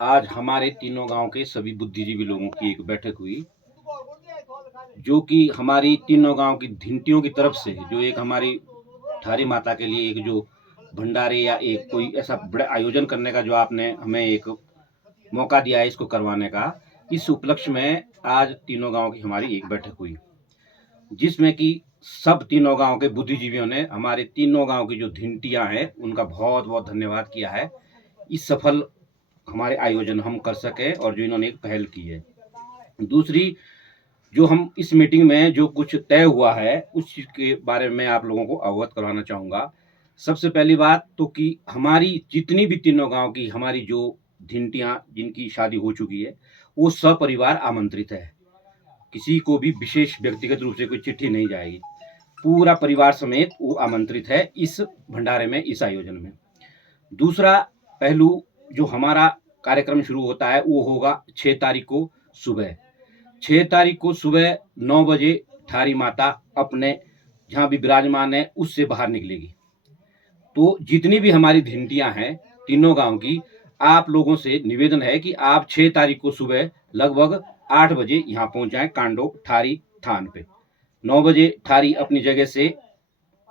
आज हमारे तीनों गांव के सभी बुद्धिजीवी लोगों की एक बैठक हुई, जो कि हमारी तीनों गांव की धिंटियों की तरफ से जो एक हमारी ठारी माता के लिए एक जो भंडारे या एक कोई ऐसा बड़ा आयोजन करने का जो आपने हमें एक मौका दिया है इसको करवाने का, इस उपलक्ष्य में आज तीनों गांव की हमारी एक बैठक हुई, जिसमें कि सब तीनों गांव के बुद्धिजीवियों ने हमारे तीनों गांव की जो धिंटियां हैं उनका बहुत बहुत धन्यवाद किया है। इस सफल हमारे आयोजन हम कर सके और जो इन्होंने एक पहल की है। दूसरी, जो हम इस मीटिंग में जो कुछ तय हुआ है उस चीज़ के बारे में आप लोगों को अवगत करवाना चाहूँगा। सबसे पहली बात तो कि हमारी जितनी भी तीनों गांव की हमारी जो धिंटियाँ जिनकी शादी हो चुकी है वो सपरिवार आमंत्रित है। किसी को भी विशेष व्यक्तिगत रूप से कोई चिट्ठी नहीं जाएगी, पूरा परिवार समेत वो आमंत्रित है इस भंडारे में, इस आयोजन में। दूसरा पहलू, जो हमारा कार्यक्रम शुरू होता है वो होगा 6 तारीख को सुबह। 6 तारीख को सुबह 9 बजे ठारी माता अपने जहाँ भी विराजमान है उससे बाहर निकलेगी। तो जितनी भी हमारी धिंटियाँ हैं तीनों गांव की, आप लोगों से निवेदन है कि आप 6 तारीख को सुबह लगभग 8 बजे यहाँ पहुँच जाएं कांडो ठारी थान पे। 9 बजे ठारी अपनी जगह से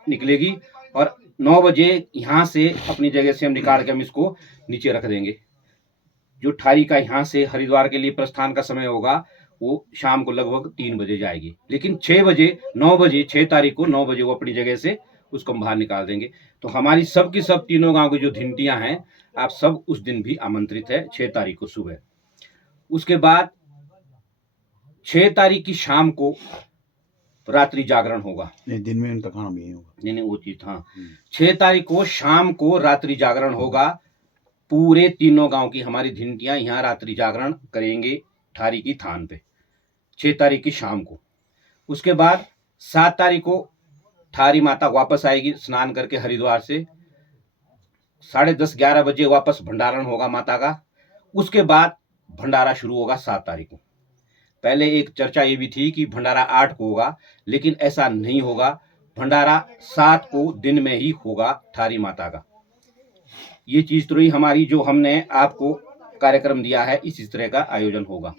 निकलेगी और 9 बजे यहाँ से अपनी जगह से हम निकाल के हम इसको नीचे रख देंगे। जो ठारी का यहाँ से हरिद्वार के लिए प्रस्थान का समय होगा वो शाम को लगभग 3 बजे जाएगी, लेकिन 6 बजे 9 बजे 6 तारीख को 9 बजे वो अपनी जगह से उसको हम बाहर निकाल देंगे। तो हमारी सब की सब तीनों गांव की जो धिंटियां हैं आप सब उस दिन भी आमंत्रित है 6 तारीख को सुबह। उसके बाद 6 तारीख की शाम को रात्रि जागरण होगा। नहीं, दिन में उनका खाना भी होगा। नहीं वो चीज, हाँ 6 तारीख को शाम को रात्रि जागरण होगा। पूरे तीनों गांव की हमारी धिंटियां यहाँ रात्रि जागरण करेंगे ठारी की थान पे 6 तारीख की शाम को। उसके बाद 7 तारीख को ठारी माता वापस आएगी स्नान करके हरिद्वार से, 10:30-11 बजे वापस भंडारण होगा माता का। उसके बाद भंडारा शुरू होगा 7 तारीख को। पहले एक चर्चा ये भी थी कि भंडारा 8 को होगा, लेकिन ऐसा नहीं होगा, भंडारा 7 को दिन में ही होगा ठारी माता का। ये चीज तो रही हमारी, जो हमने आपको कार्यक्रम दिया है इस तरह का आयोजन होगा।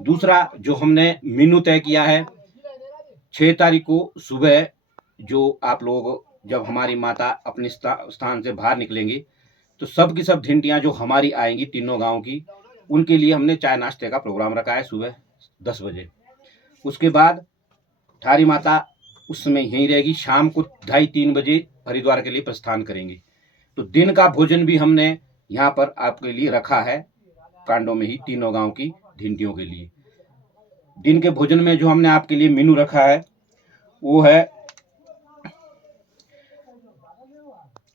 दूसरा, जो हमने मेनू तय किया है 6 तारीख को सुबह, जो आप लोग जब हमारी माता अपने स्थान से बाहर निकलेंगे तो सब की सब धिंटियां जो हमारी आएंगी तीनों गांव की, उनके लिए हमने चाय नाश्ते का प्रोग्राम रखा है सुबह 10 बजे। उसके बाद ठारी माता उस समय यहीं रहेगी, शाम को 2:30-3 बजे हरिद्वार के लिए प्रस्थान करेंगे। तो दिन का भोजन भी हमने यहाँ पर आपके लिए रखा है कांडों में ही तीनों गांव की धिंटियों के लिए। दिन के भोजन में जो हमने आपके लिए मेनू रखा है वो है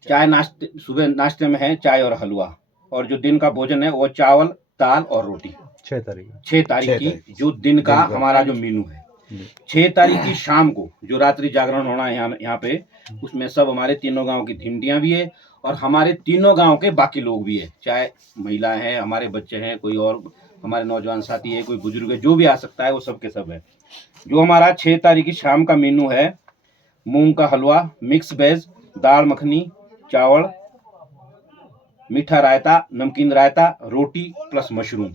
चाय नाश्ते, सुबह नाश्ते में है चाय और हलवा, और जो दिन का भोजन है वो चावल दाल और रोटी। 6 तारीख 6 तारीख की जो दिन का हमारा जो मेनू है। 6 तारीख की शाम को जो रात्रि जागरण होना है यहाँ पे, उसमें सब हमारे तीनों गांव की धिंटियां भी है और हमारे तीनों गांव के बाकी लोग भी है, चाहे महिलाएं हैं, हमारे बच्चे हैं, कोई और हमारे नौजवान साथी है, कोई बुजुर्ग है, जो भी आ सकता है वो सब के सब है। जो हमारा 6 तारीख की शाम का मेनू है, मूंग का हलवा, मिक्स वेज, दाल मखनी, चावल, मीठा रायता, नमकीन रायता, रोटी प्लस मशरूम।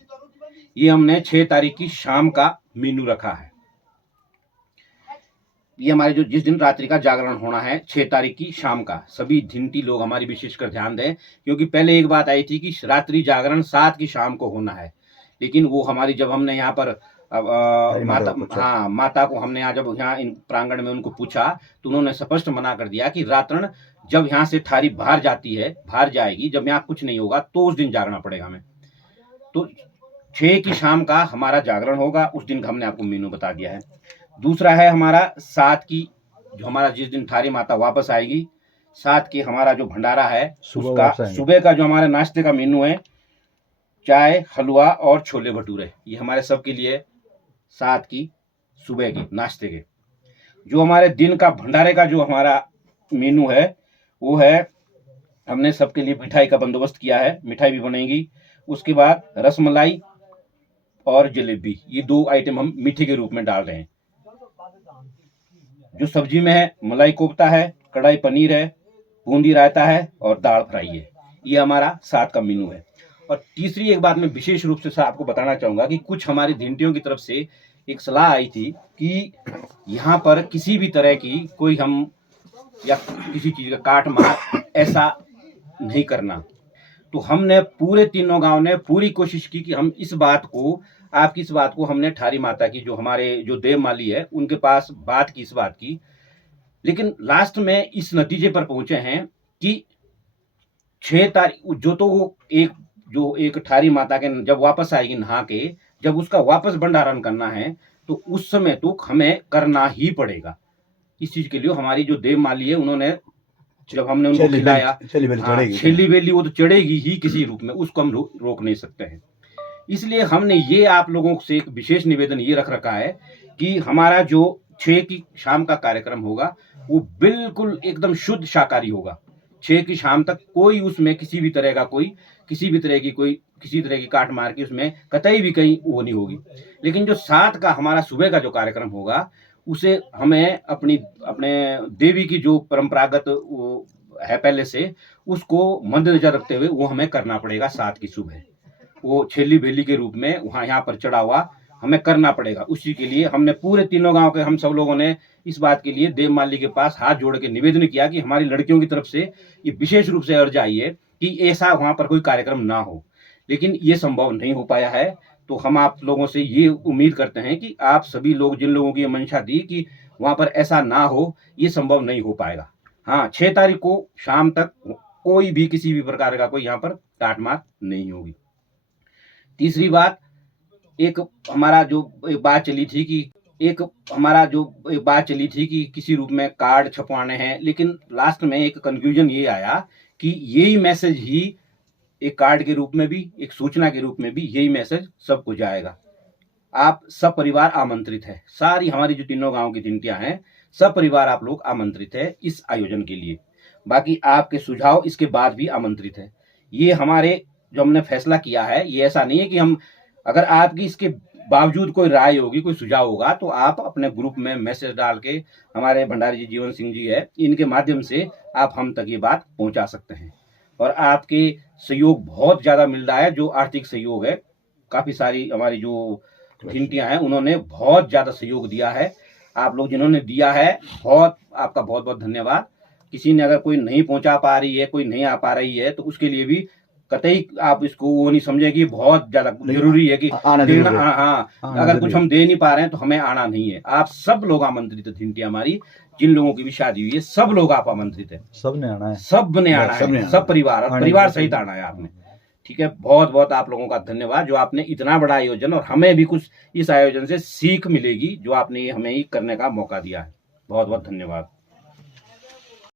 ये हमने 6 तारीख की शाम का मेनू रखा है। ये हमारे जो जिस दिन रात्रि का जागरण होना है 6 तारीख की शाम का, सभी धिंटी लोग हमारी विशेषकर ध्यान दें, क्योंकि पहले एक बात आई थी कि रात्रि जागरण 7 की शाम को होना है, लेकिन वो हमारी जब हमने यहाँ पर माता को हमने यहाँ जब यहाँ इन प्रांगण में उनको पूछा तो उन्होंने स्पष्ट मना कर दिया कि रात्रण जब यहाँ से थारी बाहर जाती है, बाहर जाएगी, जब यहाँ कुछ नहीं होगा तो उस दिन जागना पड़ेगा हमें। तो 6 की शाम का हमारा जागरण होगा, उस दिन का हमने आपको मेनू बता दिया है। दूसरा है हमारा 7 की, जो हमारा जिस दिन थारी माता वापस आएगी 7 की हमारा जो भंडारा है उसका सुबह का जो हमारे नाश्ते का मेनू है चाय, हलवा और छोले भटूरे, ये हमारे सबके लिए 7 की सुबह की नाश्ते के। जो हमारे दिन का भंडारे का जो हमारा मेनू है वो है, हमने सबके लिए मिठाई का बंदोबस्त किया है, मिठाई भी बनेगी। उसके बाद रसमलाई और जलेबी, ये 2 आइटम हम मीठे के रूप में डाल रहे हैं। जो सब्जी में है मलाई कोफ्ता है, कढ़ाई पनीर है, बूंदी रायता है और दाल फ्राई है। ये हमारा 7 का मेनू है। और तीसरी एक बात मैं विशेष रूप से आपको बताना चाहूँगा कि कुछ हमारी धिंटियों की तरफ से एक सलाह आई थी कि यहाँ पर किसी भी तरह की कोई हम या किसी चीज़ का काट मार ऐसा नहीं करना। तो हमने पूरे तीनों गांव ने पूरी कोशिश की कि हम इस बात को हमने ठारी माता की जो हमारे जो देव माली है उनके पास इस बात की, लेकिन लास्ट में इस नतीजे पर पहुंचे हैं कि 6 तारीख जो एक ठारी माता के जब वापस आएगी नहा के, जब उसका वापस भंडारण करना है तो उस समय तो हमें करना ही पड़ेगा। इस चीज के लिए हमारी जो देव माली है उन्होंने जब हमने उनको खिलाया, छेली बेली वो तो चढ़ेगी ही किसी रूप में, उसको हम रोक नहीं सकते हैं। इसलिए हमने ये आप लोगों से एक विशेष निवेदन ये रख रखा है कि हमारा जो 6 की शाम का कार्यक्रम होगा वो बिल्कुल एकदम शुद्ध शाकाहारी होगा। 6 की शाम तक कोई उसमें किसी भी तरह की काट मार की उसमें कतई भी कहीं वो नहीं होगी। लेकिन जो 7 का हमारा सुबह का जो कार्यक्रम होगा उसे हमें अपने देवी की जो परंपरागत वो है पहले से, उसको मद्देनजर रखते हुए वो हमें करना पड़ेगा। 7 की सुबह वो छेली बेली के रूप में वहाँ यहाँ पर चढ़ा हुआ हमें करना पड़ेगा। उसी के लिए हमने पूरे तीनों गांव के हम सब लोगों ने इस बात के लिए देव माली के पास हाथ जोड़ के निवेदन किया कि हमारी लड़कियों की तरफ से ये विशेष रूप से अर्ज आई है कि ऐसा वहाँ पर कोई कार्यक्रम ना हो। लेकिन ये संभव नहीं हो पाया है। तो हम आप लोगों से ये उम्मीद करते हैं कि आप सभी लोग जिन लोगों की ये मंशा दी कि वहाँ पर ऐसा ना हो, ये संभव नहीं हो पाएगा। हाँ, 6 तारीख को शाम तक कोई भी किसी भी प्रकार का कोई यहाँ पर काटमार नहीं होगी। तीसरी बात, एक हमारा जो एक बात चली थी कि किसी रूप में कार्ड छपवाने हैं, लेकिन लास्ट में एक कंक्लूजन ये आया कि यही मैसेज ही एक कार्ड के रूप में भी, एक सूचना के रूप में भी यही मैसेज सबको जाएगा। आप सब परिवार आमंत्रित है, सारी हमारी जो तीनों गांव की धिंटियां हैं सब परिवार आप लोग आमंत्रित है इस आयोजन के लिए। बाकी आपके सुझाव इसके बाद भी आमंत्रित है। ये हमारे जो हमने फैसला किया है, ये ऐसा नहीं है कि हम, अगर आपकी इसके बावजूद कोई राय होगी, कोई सुझाव होगा तो आप अपने ग्रुप में मैसेज डाल के, हमारे भंडारी जी, जीवन सिंह जी है, इनके माध्यम से आप हम तक ये बात पहुंचा सकते हैं। और आपके सहयोग बहुत ज्यादा मिल रहा है, जो आर्थिक सहयोग है, काफी सारी हमारी जो धिंटियां हैं उन्होंने बहुत ज्यादा सहयोग दिया है। आप लोग जिन्होंने दिया है आपका बहुत बहुत धन्यवाद। किसी ने अगर कोई नहीं पहुंचा पा रही है, कोई नहीं आ पा रही है, तो उसके लिए भी कतई आप इसको वो नहीं समझे कि बहुत ज्यादा जरूरी है कि देना। हाँ, अगर कुछ हम दे नहीं पा रहे हैं तो हमें आना नहीं है। आप सब लोग आमंत्रित है। धिंटिया हमारी जिन लोगों की भी शादी हुई है सब लोग आप आमंत्रित है। सबने आना है, सब परिवार सहित आना है आपने। ठीक है, बहुत बहुत आप लोगों का धन्यवाद जो आपने इतना बड़ा आयोजन, और हमें भी कुछ इस आयोजन से सीख मिलेगी जो आपने हमें ही करने का मौका दिया है। बहुत बहुत धन्यवाद।